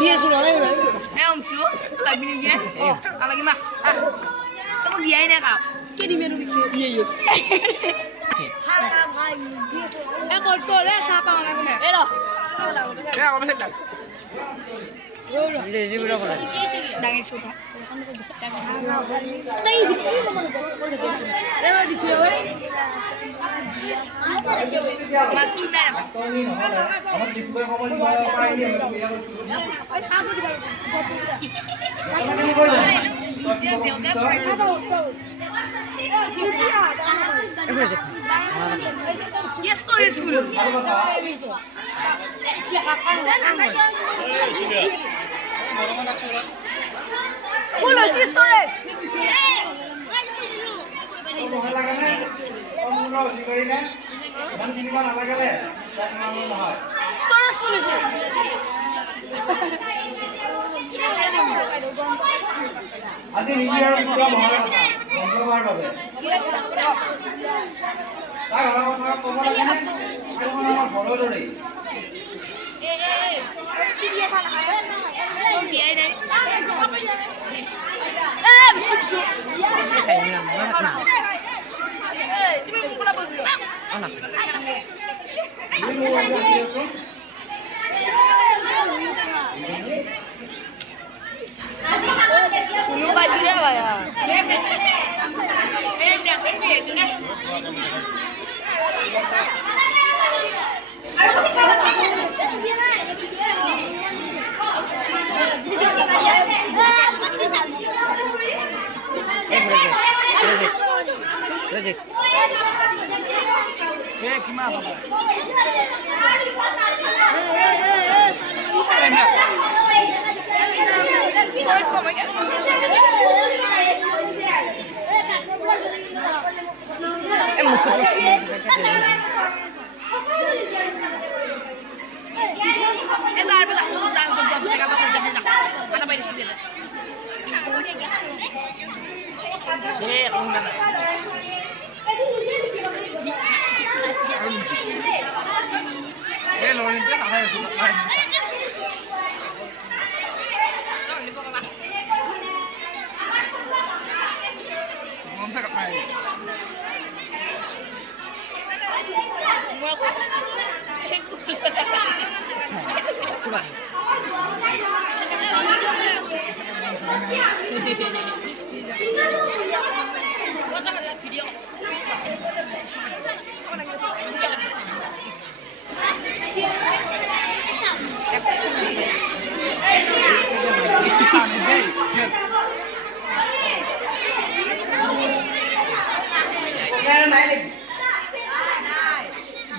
Dia suruh aja. Om Su, lagi nih ya. Lagi mah. Kamu dia ini kau. Kayak di menu gitu. Iya iya. Kol siapa orangnya? Loh. Ya, kamu sedang. Ini berapa lagi? Dangin sudah. Tapi ini nomor berapa? Lewat di Jawa. Mati dah. আমার display mobile পাইনি ওই সামনে দিবা। Yes, story school. Hulu si story. Story school sih. আজি নিবিয়াৰ পুৰা মহাৰাজ বন্ধবাৰ বাবে তাৰ কথা ক'ব লাগে নে আৰু আমাৰ ঘৰৰ দৰেই Belum baik sudah pak ya.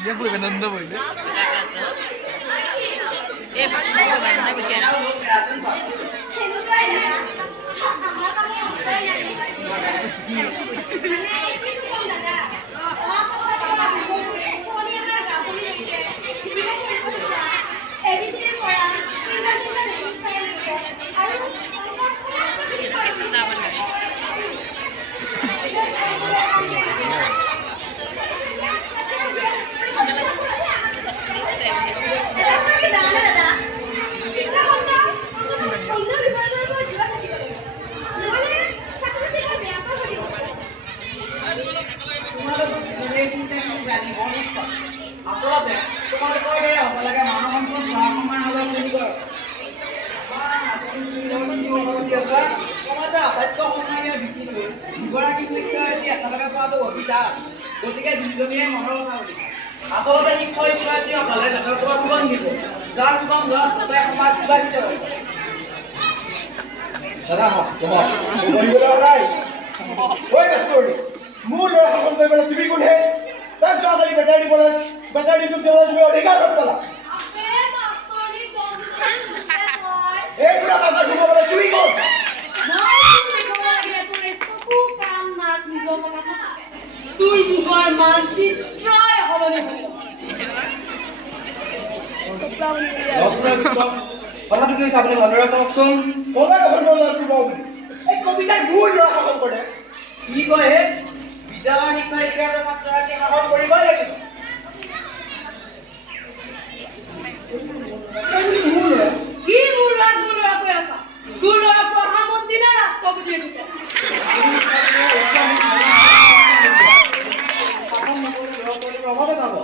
dia boleh nonton boleh Banda bersihara. গতিকে দুজনীয়ে মনৰ কথা বুলি আচলতে শিক্ষক শিক্ষয়িত্ৰী সকলে জাতৰ প্ৰবন্ধ দিব যাৰ প্ৰবন্ধ গোটেই সমাজ বিভাজিত হয় দাদা তোমাক বহিবলৈ নাই হৈ গেছটো মোৰ ল'ৰা সকল কৰিবলৈ তুমি কোনে তাক যোৱাকালি বেটাৰী তোক দেবলৈ তুমি অধিকাৰ ক'ত পালা এই পুৰা কথা শুনিবলৈ তুমি কোন তুই মুখৰ মানচিত্ৰই সলনি হ'ল কথাটো কি আপুনি ভালদৰে কওকচোন ক'লে দেখোন বজাৰটো পাওঁ বুলি এই কবিতাই মোৰ ল'ৰা শাসন কৰে কি কয় বিদ্যালয়ৰ শিক্ষয়িত্ৰী এটা ছাত্ৰকে শাসন কৰিবই লাগিব কি ফুটিয়ে থাকে। ৰবতে যাব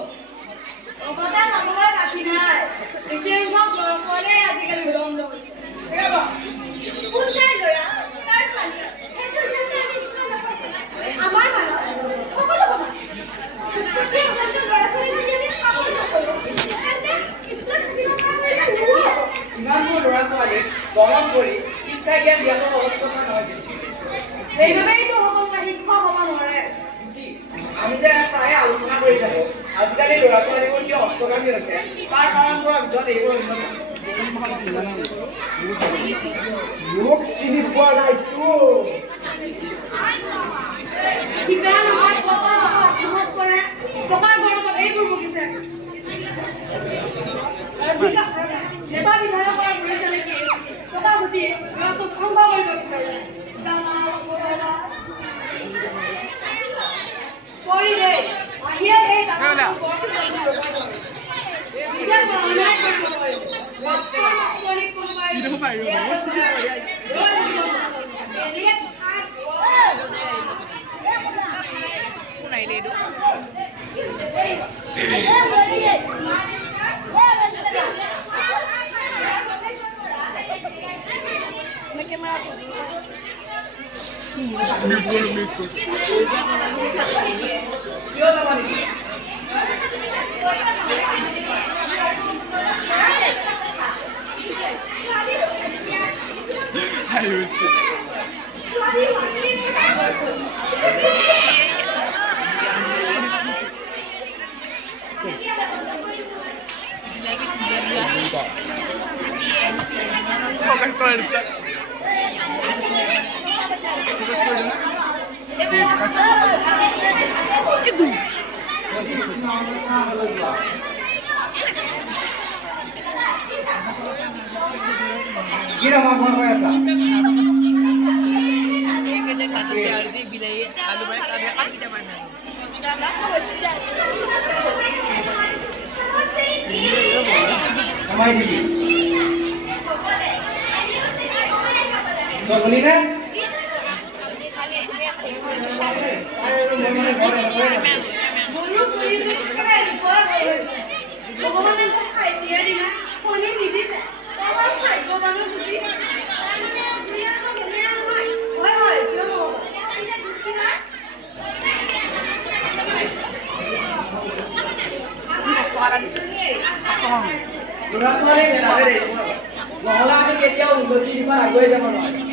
লগতে যাবলৈ বাকী নাই। বেছিভাগ ল'ৰা ছোৱালীয়ে আজিকালি উলংঘ হৈছে। কোনটাই ল'ৰা তাৰ ছোৱালী সেইটো হিচাপে আমি স্কুলত নাপাওঁ। আমাৰ মানুহ সকলো সমান। প্ৰতি অৱস্থাৰ ল'ৰা ছোৱালী যদি আমি সাপোৰ নকৰোঁ তেন্তে স্কুলত থাকিব পৰা ইমানবোৰ ল'ৰা ছোৱালীক দমন কৰি শিক্ষা জ্ঞান দিয়াটো সহজ কথা নহয়। সেইবাবেইতো সকলোকে শিক্ষক হ'ব নোৱাৰে। আমি যে প্ৰায়ে আলোচনা কৰি থাকোঁ আজিকালি ল'ৰা ছোৱালীবোৰ কিয় অষ্টগামী হৈছে তাৰ কাৰণবোৰৰ ভিতৰত এইবোৰ মোক চিনি পোৱা নাইতো। ঠিকনা নহয় টকাৰ আত্মসাৎ কৰে টকাৰ গৌৰৱত এইবোৰ বকিছে। নেতা বিধায়কৰ পৰিচয় নেকি টকা ঘটি ল'ৰাটোক ধ্বংস কৰিব বিচাৰিছে। কৰি দেই আহিয়ে এই ডাঙৰ যেতিয়া অন্যায় কৰিব পাৰিব ৰাষ্ট্ৰৰ ৰাষ্ট্ৰীয় কোনোবাই কি ৰমা মই কৈ আছা সময় দিবি গলি না গৰু পুৰি যে খাই বৰ ভাল লাগে ভগৱানে খাই দিয়া দিনা কণী নিদিলে আমাৰ খাদ্য মানুহ যদি হয় হয় কিয় নহ'ব ল'ৰা ছোৱালী মেলাবে নহ'লে আমি কেতিয়াও উন্নতি দিশত আগুৱাই যাব নোৱাৰিম।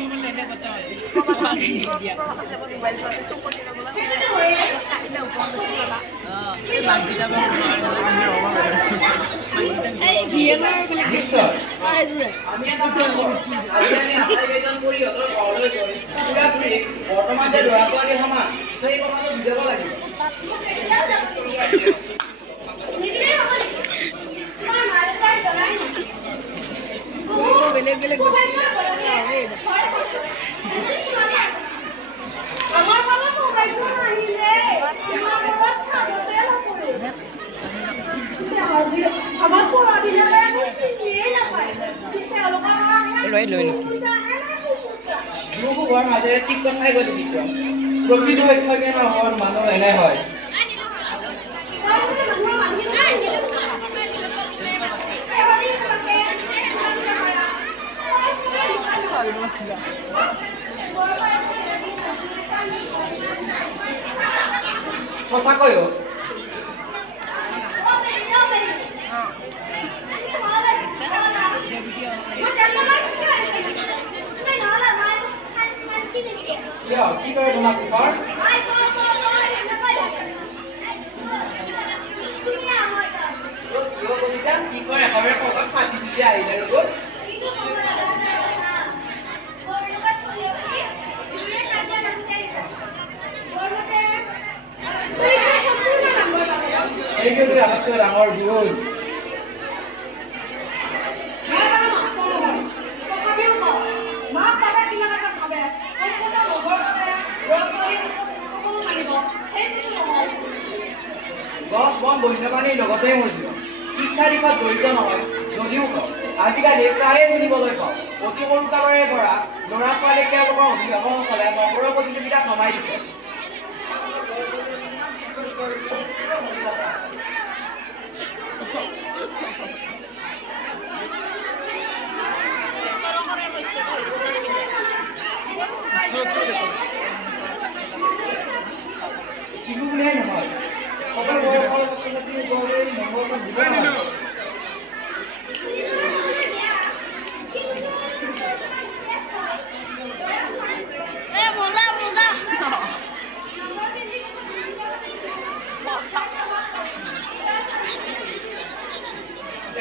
বৰ্তমান যে ল'ৰা ছোৱালী সমান সেই কথাটো বুজাব লাগিব। বেলেগ বেলেগ আমাৰ ফালত মোবাইলটো নাহিলে আমাৰ পৰা দিলে চিনিয়ে নাপায় মোকো ঘৰ মাজেৰে ঠিক কথাই কৈ দিছো প্ৰকৃত শিক্ষকে নহৰ মানুহ এনে হয়। সঁচাকৈ কি কৰে তোমাক ঘৰ কি কৰে একেবাৰে কবাত ফাটি দিছে আহিলে ৰ'ব এইটোৱে আটাইতকৈ ডাঙৰ ভুল। গছ বন বন্যপ্ৰাণীৰ লগতে মৰিব শিক্ষা দিশত জড়িত নহয় যদিও কওঁ আজিকালি প্ৰায়ে শুনিবলৈ পাওঁ অতি সৰু কালৰে পৰা ল'ৰা ছোৱালীক তেওঁলোকৰ অভিভাৱকসকলে নম্বৰৰ প্ৰতিযোগিতাত নমাই দিছে। শিশু বুলিয়েই নহয় সকলো বয়সৰ ছাত্ৰ ছাত্ৰীৰ ওপৰতে নম্বৰখন দিব নালাগে।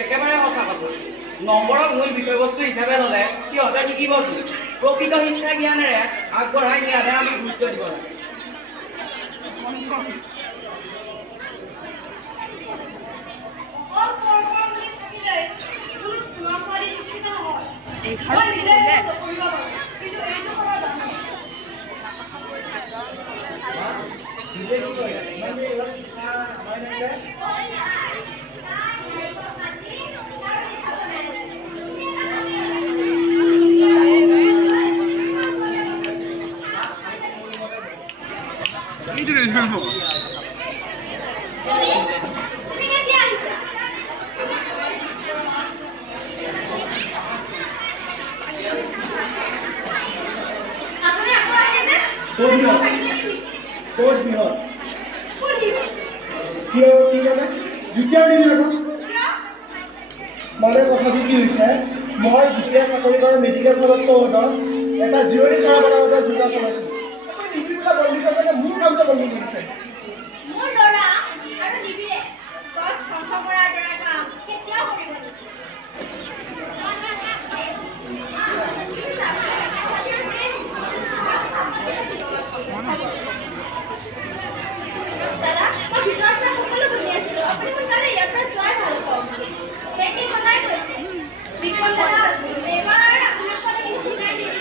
একেবাৰে সঁচা কথা। নম্বৰক মূল বিষয়বস্তু হিচাপে ল'লে সিহঁতে শিকিব কি? প্ৰকৃত শিক্ষা জ্ঞানেৰে আগবঢ়াই নিয়াতহে আমি গুৰুত্ব দিব লাগে। মানে কথাটো কি হৈছে, মই যেতিয়া চাকৰি কৰা মেডিকেল কলেজ চৌহদত এটা জিৰণি চৰা বনাবতে যোজনা চলাইছিলোঁ। নিবিড়বিলাক বন্ধু কাৰণে মোৰ কামটো বন্ধ কৰিছে। মোৰ ল'ৰা আৰু নিবিড়ে গছ ধ্বংস কৰাৰ দৰে কাম কেতিয়াও কৰিব নোৱাৰে। দাদা, মই ভিতৰৰ পৰা সকলো শুনি আছিলোঁ। আপুনি সোনকালে ইয়াৰ পৰা যোৱাই ভাল পাওঁ। সেই কথাই কৈছে। বিক্ৰম দাদা, এইবাৰ আপোনাক ক'লে কিন্তু বুজাই দিব।